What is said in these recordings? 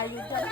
tayo dyan.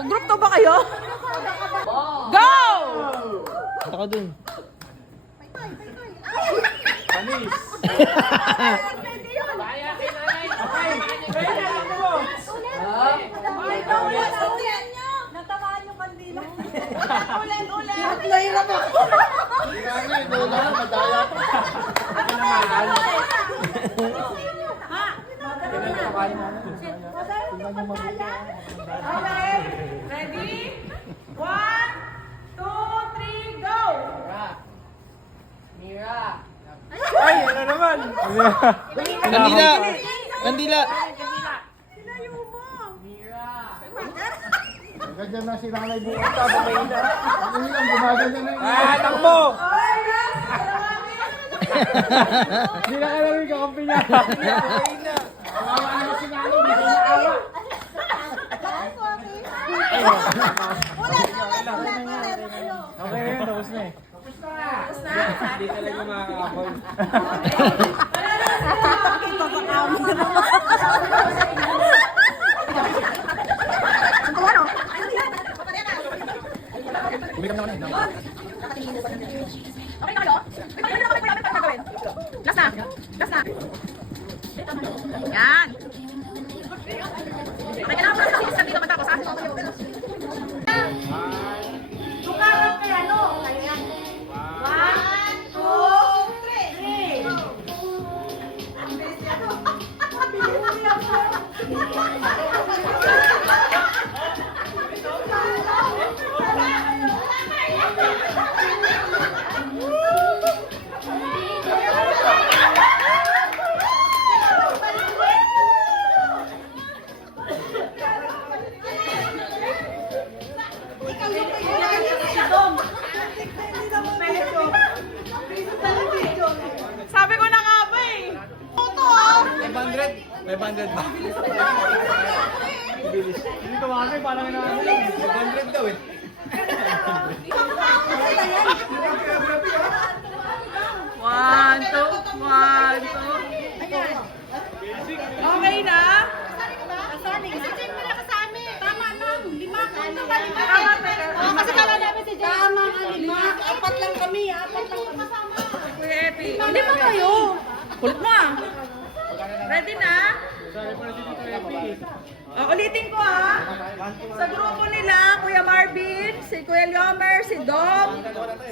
Group 2 ba kayo? Go! Ako dun. Panis. Natamaan yung kandila. Ulit. Nahirap ako. Okay, ready? 1, 2, 3, go! Mira. Ay, ano naman? Kandila. Kandila. Ganyan na si Nanay bukas sa Babayna. Ano yung gumaganyan na yun? Ah, takbo! Hindi na ka namin kakampi niya. Awawa naman si Nanay, hindi ka naawa. Okay na yun, tapos na eh. Hindi talaga makakapon. Umiram naman eh. Okay na kayo? Last na. Last na. Yan. Okay, kailangan mo lang sa dito matapos, ha? Tukaran kay ano? Ayan. 1, 2, 3. Sabi ko na nga ba eh. Toto ah. 500 ba? Bilis. Hindi ko makakay, parang inaano lang. 500 daw eh. One, two. Okay na? Kasi mo na kasami. Tama lang. 5. Kasi kala namin si Jay. Tama ang 5. 4 lang kami. Kuya Epi. Hindi ba kayo? Kulit mo ah. Ready na? Ulitin ko ha. Sa grupo nila, Kuya Marvin, si Kuya Liomer, si Dom,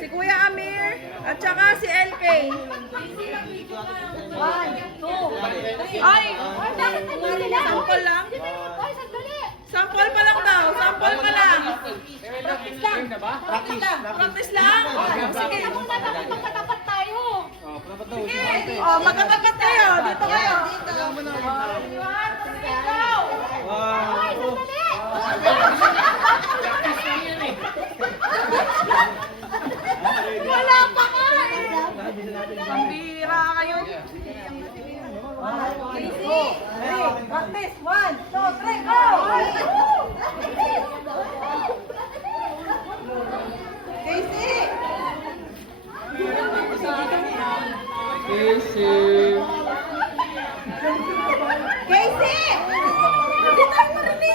si Kuya Amir, at saka si LK. 1, 2, 3. Ay! Sample lang? Sample pa lang daw. Sample pa lang. Practice lang? Sige. Magkatapat tayo. Sige. Magkatapat tayo. Dito kayo. 1, 2, 3, go! Ay, sandali! Wala pa ka eh! Bira kayo! Practice. 1, 2, 3, go! Casey! Casey! Casey! Hindi tayo marinig!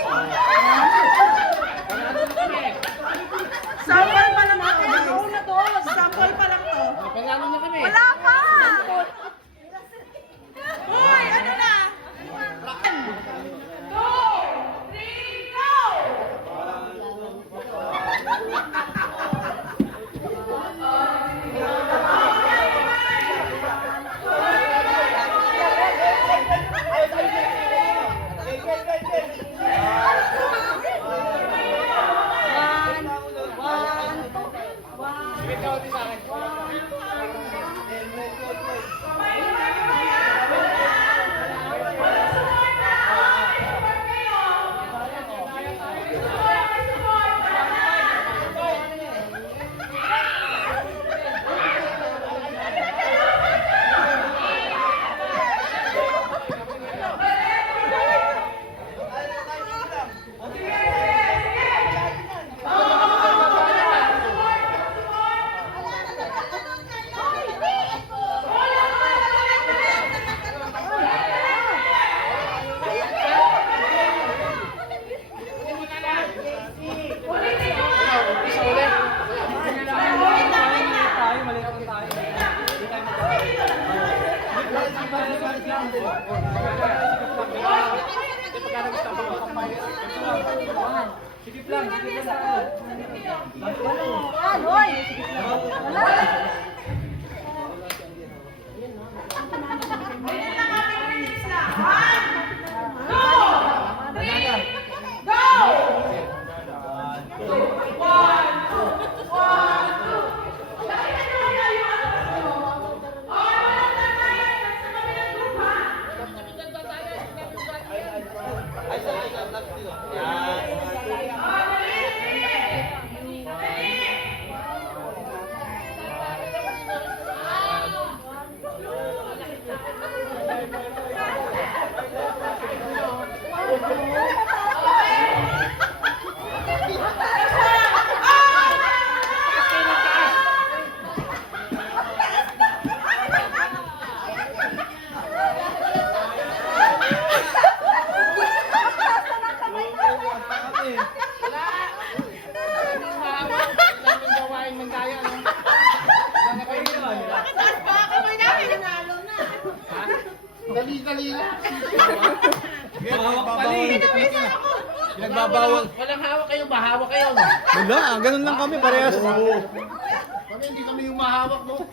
Pinagbabawal. Walang hawak kayo, mahawak kayo. Wala, ganun lang kami, parehas. Kami hindi kami yung mahawak, no?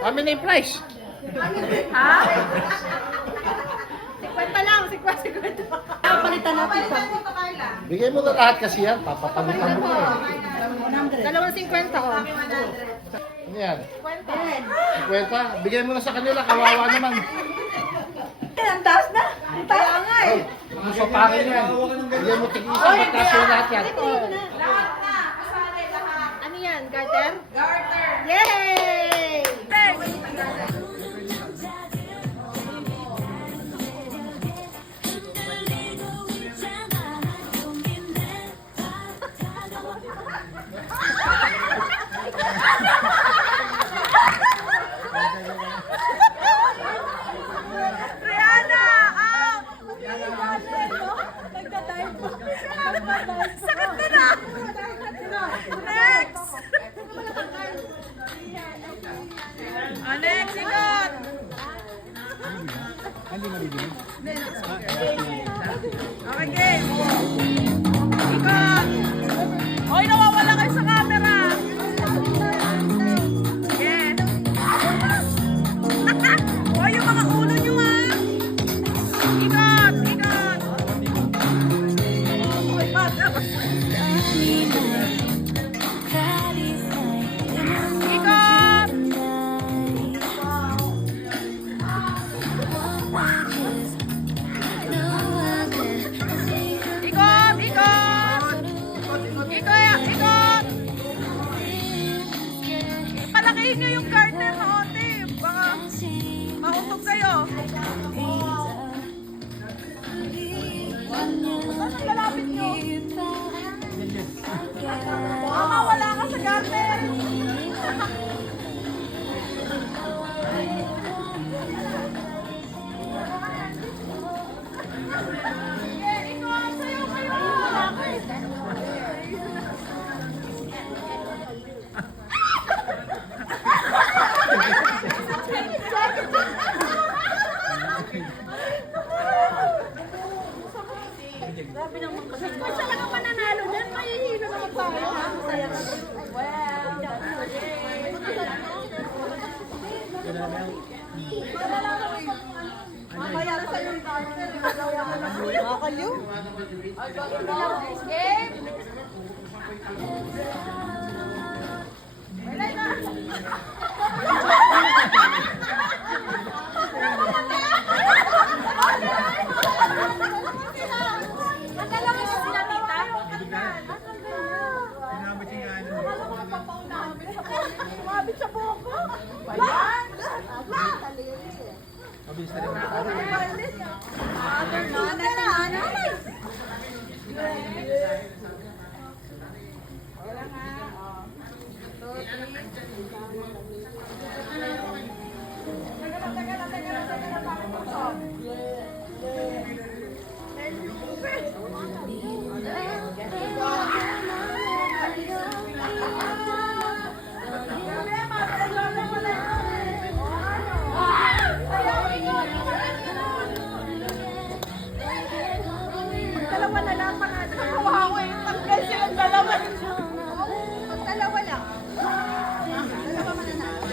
Kami na yung price. Ha? 50 lang, 50. Palitan natin ito. Bigay mo na lahat kasi yan, papapalitan mo na. 250 ko. Ano yan? 50? Bigay mo na sa kanila, kawawa naman. Ang taas na. Ang taas nga eh. Ang papakin yan. Bigay mo tig-isa, mataas yung lahat yan. Lahat na. Kasali lahat. Ano yan? Garter? Garter. Yay! Rihanna! Out! Sakit na na! Next! Next, ikot! Okay, game! Ikot! Hoy, nawawala kayo sa camera! Yes! Hoy, yung mga ulo nyo ha! Ikot! Ikot! Hoy, baga! Ikot! Ikot! Ikot! Ikot! Ikot! Palakihin nyo yung garter na onti. Baka mautog kayo. Saan ang lalapit nyo? Baka mawala ka sa garter. Sige, ikot! Sayo kayo! Grabe naman kasi. Kung siya lang ang mananalo dyan, mahihilo naman tayo. Masaya ka. Well, mamaya na sa'yo yung garter. Makakaliw. Game! Wala na! Ang dalawa na sila, tita. Mabit sa buhok ko. Bayan! Mabilis na rin. Wala nga. Wala pa nga. Nakakuha ko eh. Tanggal silang dalawa. Pag dalawa lang. Dalawa mananalo.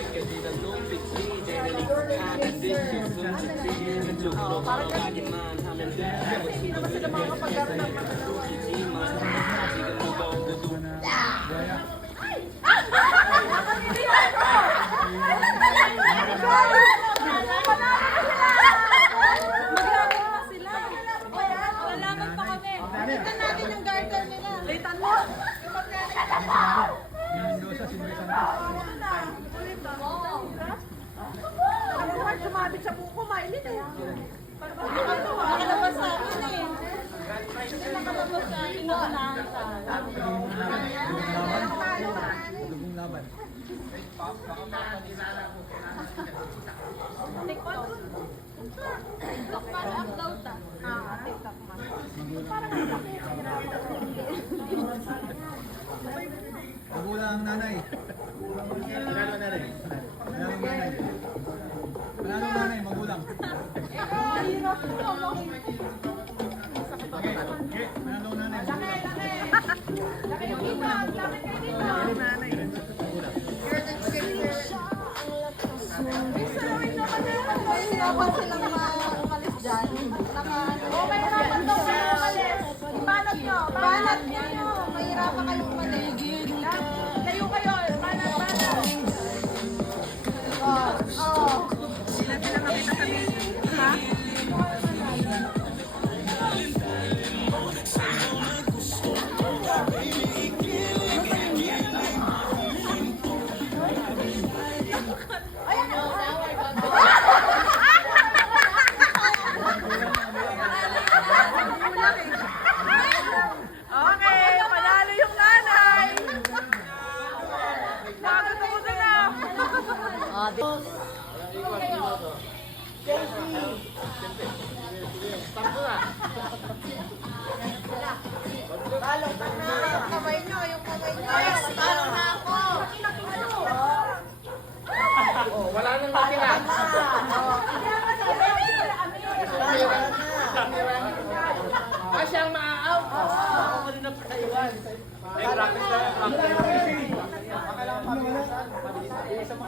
Parang ganun. Kasi hindi naman sila makakapagkaroon ng Litan natin yung garter nila. Litan mo? Sumabit sa buko, mailin eh. Nakalabas sa akin eh. Nakalabas sa akin na kanahan TikTok. TikTok para upload ta. TikTok man. Parang Magulang ang nanay. Manalo nanay. Manalo nanay. Manalo nanay, magulang. Okay, manalo nanay. laki yung dito. Laki kayo dito. Mahirapan silang umalis dyan. Mahirapan daw kayo umalis. Ibanat nyo. Banat nyo. Mahirapan kayo umalis. Layo kayo. Banat. Sila nakita kami. Ha? Okay, panalo yung nanay. Nakakatawa na. Talo ka na. Yung kamay nyo. Talo na ako. Wala nang matira. Siyang ma-out. Ako pa rin ang patayuan. Eh, practice na yan.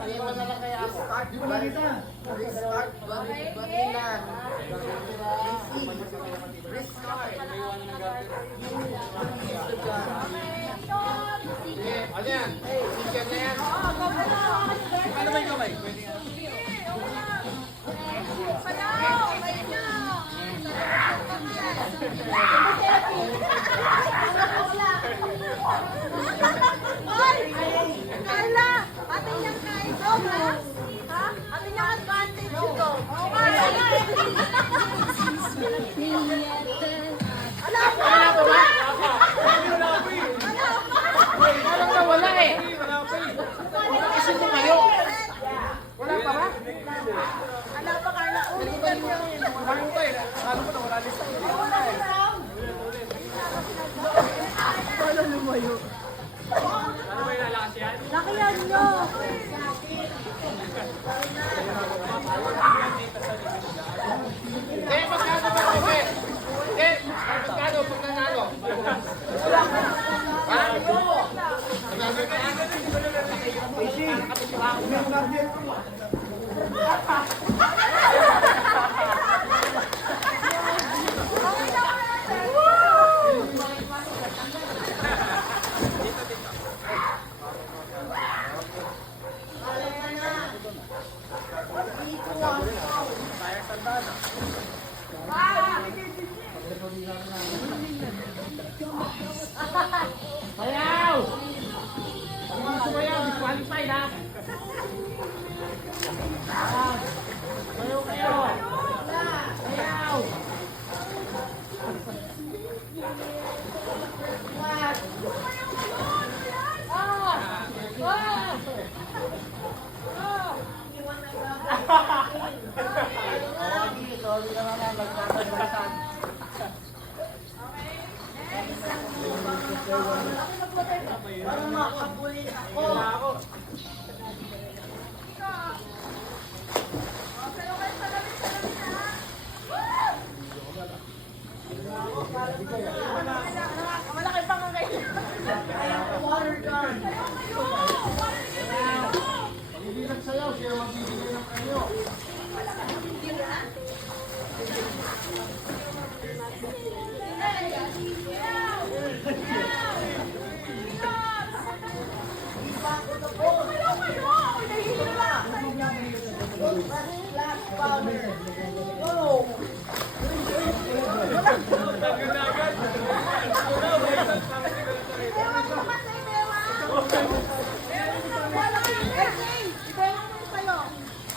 Iwan na lang kaya ako. Di ba nakita? Ano yan? Chicken na yan. Ano ba yung kamay? Pwede nga. Carla, atin yung kaito, ha? Ha? Atin yung advantage ito. Wala pa! Parang nawala eh. Isin mo kayo. Wala pa ba? Wala pa, Carla. Ulitan nyo. Ano ko eh? Ano ko na wala lista. Wala lumayo. Ano ba yung lalakas yan? Lakihan nyo. Eh, magkano ba ito eh? Eh, magkano pag nanalo? Sayaw! Ang mga sumayaw, disqualified ha? Sayaw kayo! Sayaw! Sorry naman lang, nagtatagbasan. Parang makakapuli ako. Pero kayo sa labis.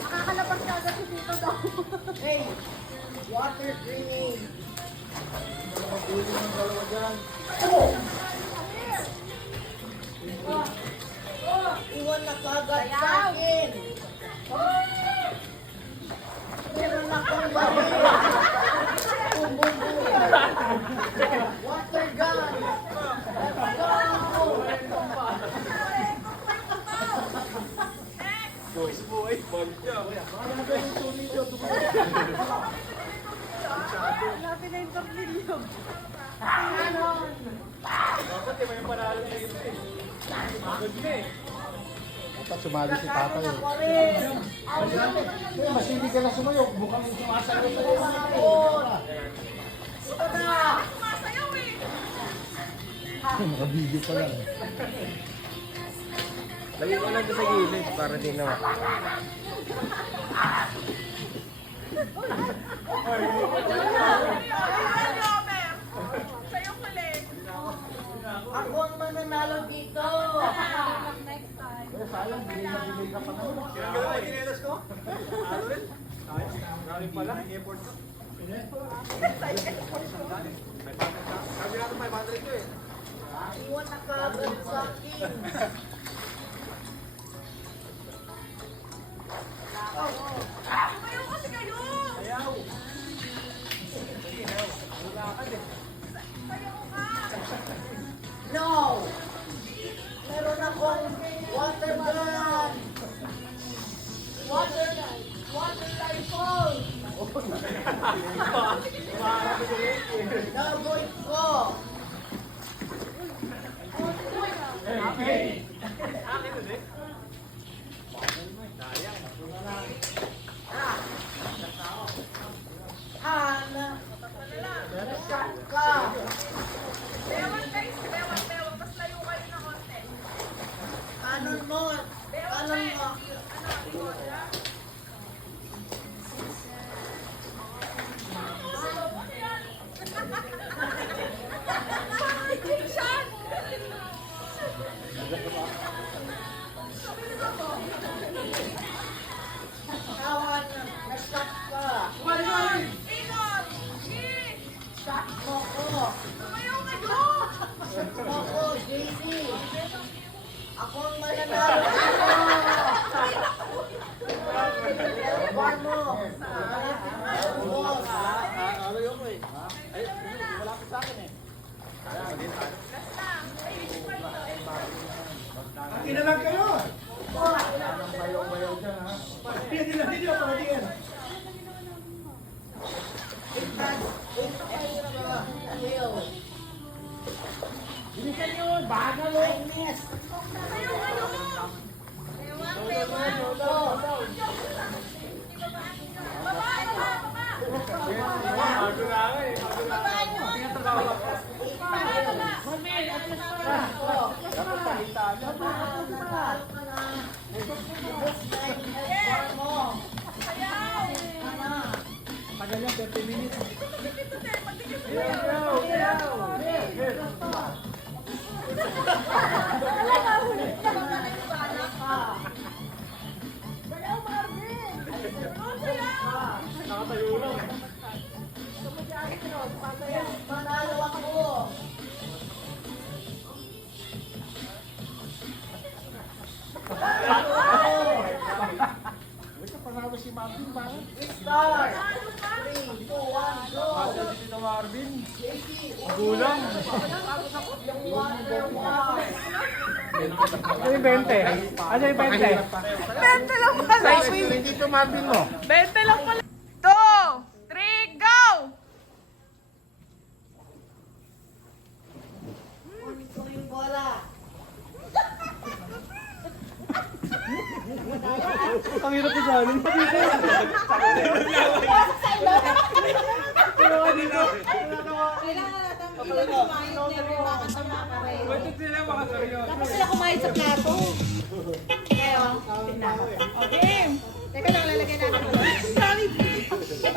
Nakakalabas ka agad si Tito daw. Hey, water grenade. Iwan na kagad sa akin. Meron akong baril. Water gun. Lapit na yung tornilyo. Dapat sumali si Tata eh. Mas hindi ka na sumayo. Mukhang sumasayo sa iyo. Nakabigyo pa lang. Lagyan ko lang ito sa gilid para di na. Ako ang mananalo dito. Iwan na kagad sa akin. No! Meron akong water gun! Water rifle! Naboy ko! Ana! Nasaan ka? Kanon mo! Kanon mo! Kawan! Nastak ka! Stop mo ko! Stop mo ko, JC! Ako ang mananalo dito! Bar mo! Boss! Kinalag kayo! Wala nang bayaw-bayaw dyan ha. Pwede na video, pwede yan. Bilisan yun! Bagal o! Ines! Tagal yan, 30 minutes. Manalo ako! Ito, panalo si Marvin, bakit? Start! 3, 2, 1, go! Dito Marvin. JC! Gulang. Yung water war! Ano yung 20? Ano yung 20? 20 lang pala. Hindi ito Marvin mo. 20 lang pala. 2, 3, go! Kunin ko yung bola! Ang hirap ko dyan. Pwede sila mga seryoso. Tapos sila kumain sa plato. Ngayon, okay. Teka lang, lalagyan natin ito. Sorry.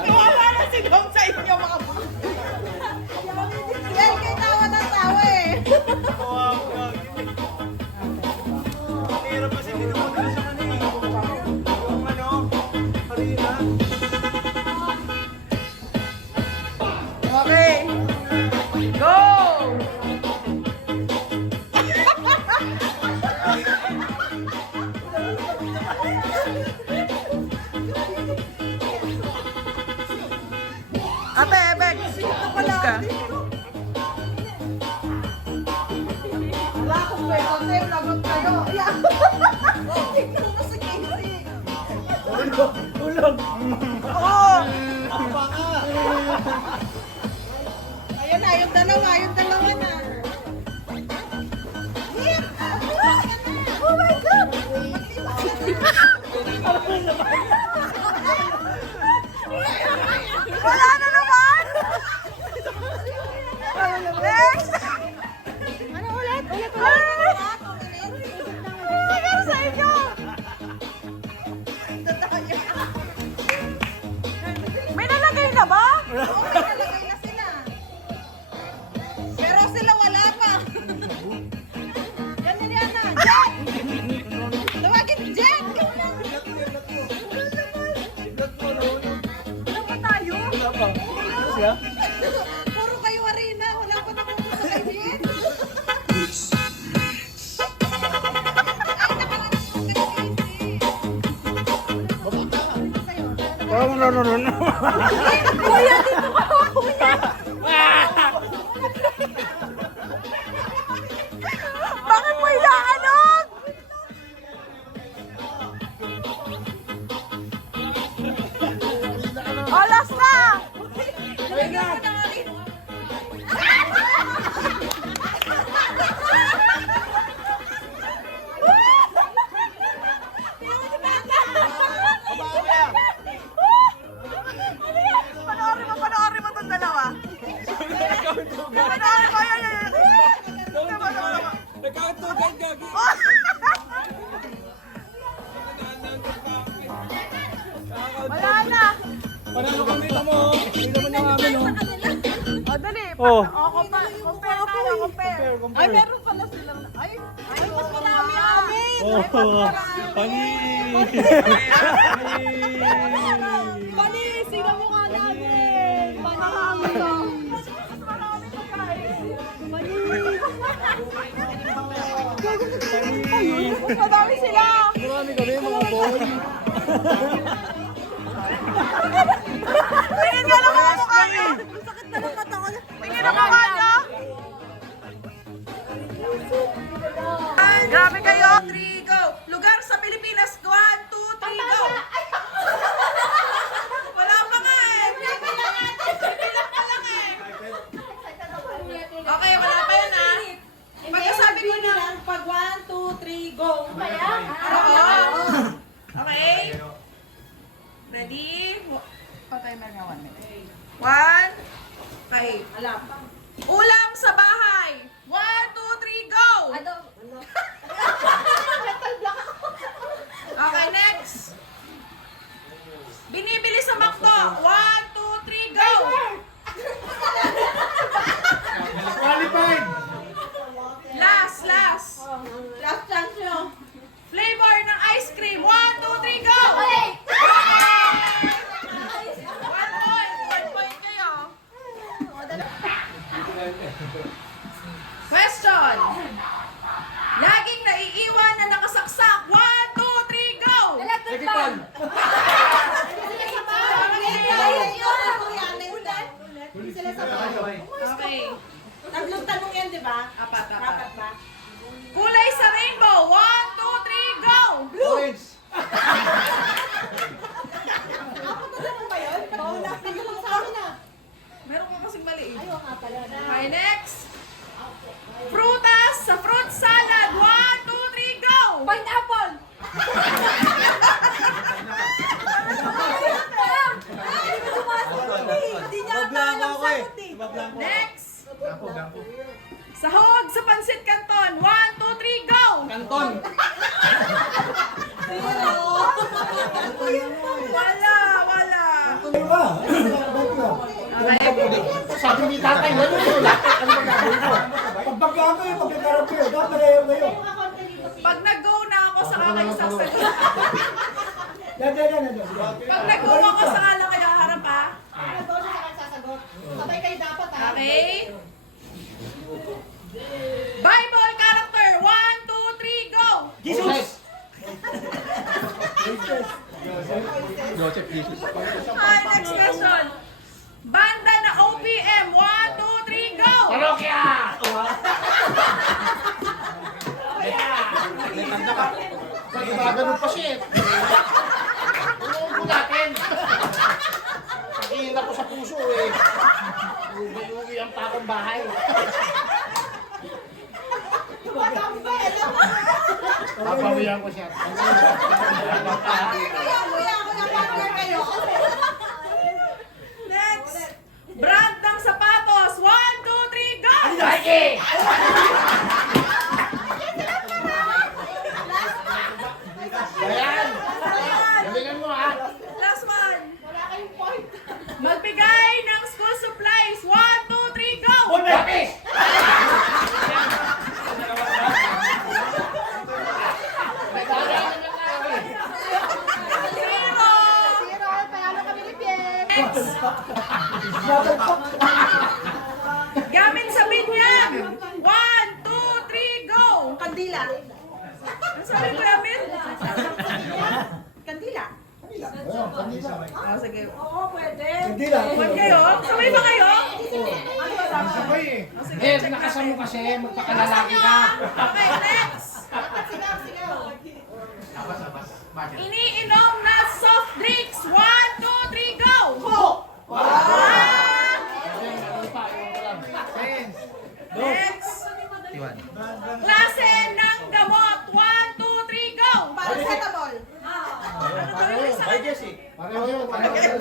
Wala na si Dom sa inyo mga Yan, kay tawa ng tawa eh. Hirap kasi pinumodel sa kanina. Yung ano, harina. Okay. Go! Ate, Ebek, please ka. Wala akong pwede. Ate, lagot kayo. Tignan mo si Casey. Ulog. Oo. Apa ka? Ayun na, yung dalawa na. Oh my God! Wala na naman! Next! Ano ulit? Ulit. Sagam sa inyo! May nalagay na ba? Oo, may nalagay na sila. Pero sila wala pa. Yan na yan na. Jet! Tawagin Jet! Wala pa tayo? Wala pa. Siya? Puro kayo arena. Wala pa na pumunta kay Jet. Oh, no. Kuya, dito ka. Kuya. Bakit mo inaanon? Oh, last na! Panoorin mo itong dalawa. Panoorin mo, yan. Nagkakatugan gagi. Wala na. Panalo kami, tamo. Hindi naman yung amin, oh. O, dali. Oh. Compare tayo, compare. Ay, meron pala silang... Ay, mas marami amin. Oh, pani. Pani, sino mo nga namin? Pani. Mas madami sila. Marami kami, mga boy. Tingin nga lang mga mukha niyo. Sakit na ng mata ko. Tingin ang mukha niyo. Grabe kayo. 3, go. Lugar sa Pilipinas. 1, 2, 3, go. Wala pa nga eh. Bilang pa lang eh. Okay, wala pa yan ah. Pagkasabi ko na. Pag 1, 2, 3, go. Oo. Okay. Ready? Pa-timer nga 1 minute. 1. Okay. Alam. Ulam sa bahay. 1, 2, 3, go! Ano? Okay, next. Binibili sa McDo. 1, 2, 3, go! Qualified. Last. Last chance nyo. Flavor ng ice cream. 1, 2, 3, go! 1 point kayo. Question. Laging naiiwan na nakasaksak. 1, 2, 3, go! Electric fan. Okay. Tatlong tanong yan, di ba? Apat. Apat ba? Kulay sa rainbow. 1, 2, 3, go! Orange. Apat na tanong ba yun? Wala ka lang sa akin ah. Meron ka kasing maliit. Ayaw nga pala. Okay, next. Prutas sa fruit salad. 1, 2, 3, go! Pineapple! Hindi niya Mablanko alam ako eh. sagot eh. Mablanko. Next. Blanco. Sahog sa Pansit Canton. 1, 2, 3, go! Kanton. Wala, wala. Ano ba? Sabi ni tatay, ano yun? Ano ba gagawin ko? Pagpagkama yung pagkakarap yun, dapat pareho kayo. Pag nag-go na ako, saka kayo sasagot. Yan. Pag nag-go ako, saka lang kayo harap ha. Sabay kayo dapat ha. Okay? Bible character. 1, 2, 3, go! Jesus! Joseph Jesus. Hi, next question. Banda na OPM. 1, 2, 3, go! Parokya! Tanda ka. Bakit ba ganun pa siya? Umuubo natin. Sakihin ako sa puso eh. Uwi ang pakong bahay. Papawihan ko siya. Next. Brand ng sapatos. 1, 2, 3, go! Nike! Ayan! Galingan mo ha! Last one. Magbigay ng school supplies. 1, 2, 3, go! Bakit? Zero. Panalo kami ni Pierre. Next. Gamit sa binyag. 1, 2, 3, go! Kandila. Ano sabi ko gamit? Kandila. Oh, sige. Oo, pwede. Hindi lang. Huwag kayo. Sabay ba kayo? Sabay eh. Eh, nakasan mo kasi, magpakalalaki ka. Okay, next. Iniinom na soft drinks. 1, 2, 3, go! Next. Klase ng gamot. 1, 2, 3, go! Paracetamol. Pareho yun, pareho yun.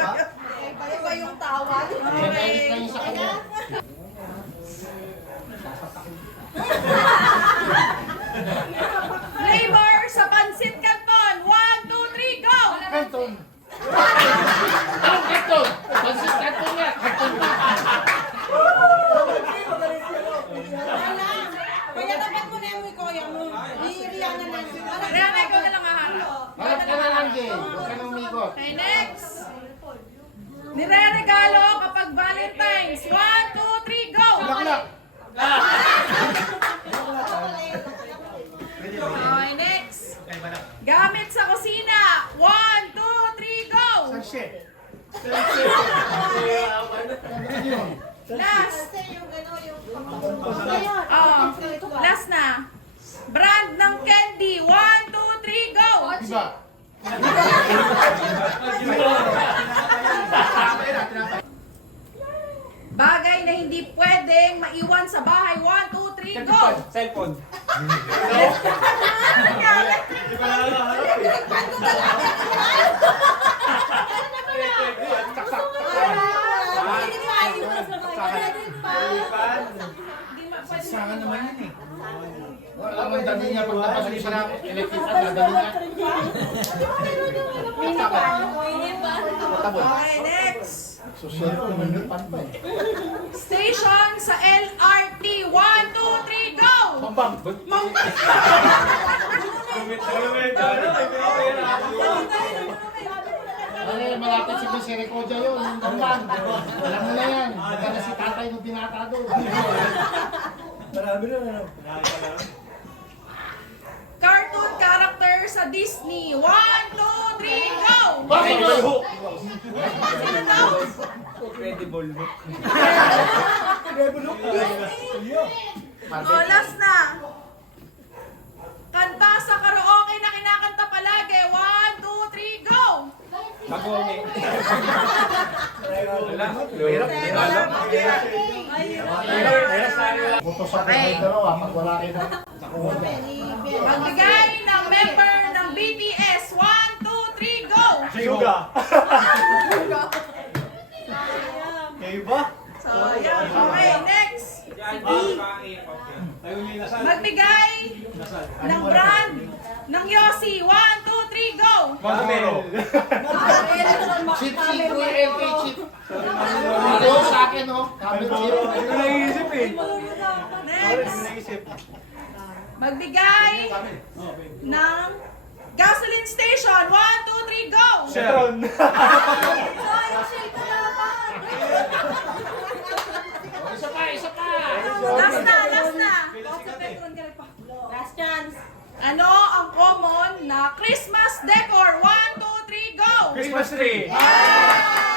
Iba yung tawag. Nagkait na yun sa kanya. Flavor sa Pansit Canton. 1, 2, 3, go! Kanton. Anong kanton? Pansit kanton nga. Kanton pa. Kaya dapat mo na yung kuya mo. Iiriyanan na. Kaya may ikaw na lang haharap. Harap ka na lang, Jay. Huwag ka nang umikot. Okay, next. Nire-regalo kapag Valentine's. 1, 2, 3, go! Bulaklak. Okay, next. Gamit sa kusina. 1, 2, 3, go! Last. Oh, last na. Brand ng candy. 1, 2, 3, go! Diba? Bagay na hindi pwedeng maiwan sa bahay. 1, 2, 3, go! Cellphone. Saka naman yun eh. Wala man dali niya pagtapas niya sa electric fan, dadali niya. Matabon. Okay, next. Social ko naman yung pan pa eh. Station sa LRT. 1, 2, 3, go! Bambang. Ay, malapit si Misericordia yun, yung bambang. Alam mo na yan, magkala si tatay nung binata doon. Marami na ano. Cartoon character sa Disney. 1, 2, 3, go! Bakit mo? Sino daw? Oh, last na. Kanta sa karaoke na kinakanta palagi. 1, 2, 3, go! Puto sa pero pag wala kayo na. Magbigay ng member ng BTS. 1, 2, 3, go! Suga. Kayo ba? So, yan. Okay, next. Tayo niyo yung lasal. Magbigay Lasal. ng brand ng Yossi. 1, 2, 3, go! Marlboro. Chip, Kuya LK, chip. Ito sa akin, no? Comment zero. Hindi ko naiisip eh. Next. Naisip. Magbigay ng gasoline station. 1, 2, 3, go! Chevron. Isa pa. Last na, last na. Last chance. Ano ang common na Christmas decor? 1, 2, 3, go! Christmas tree. Yeah!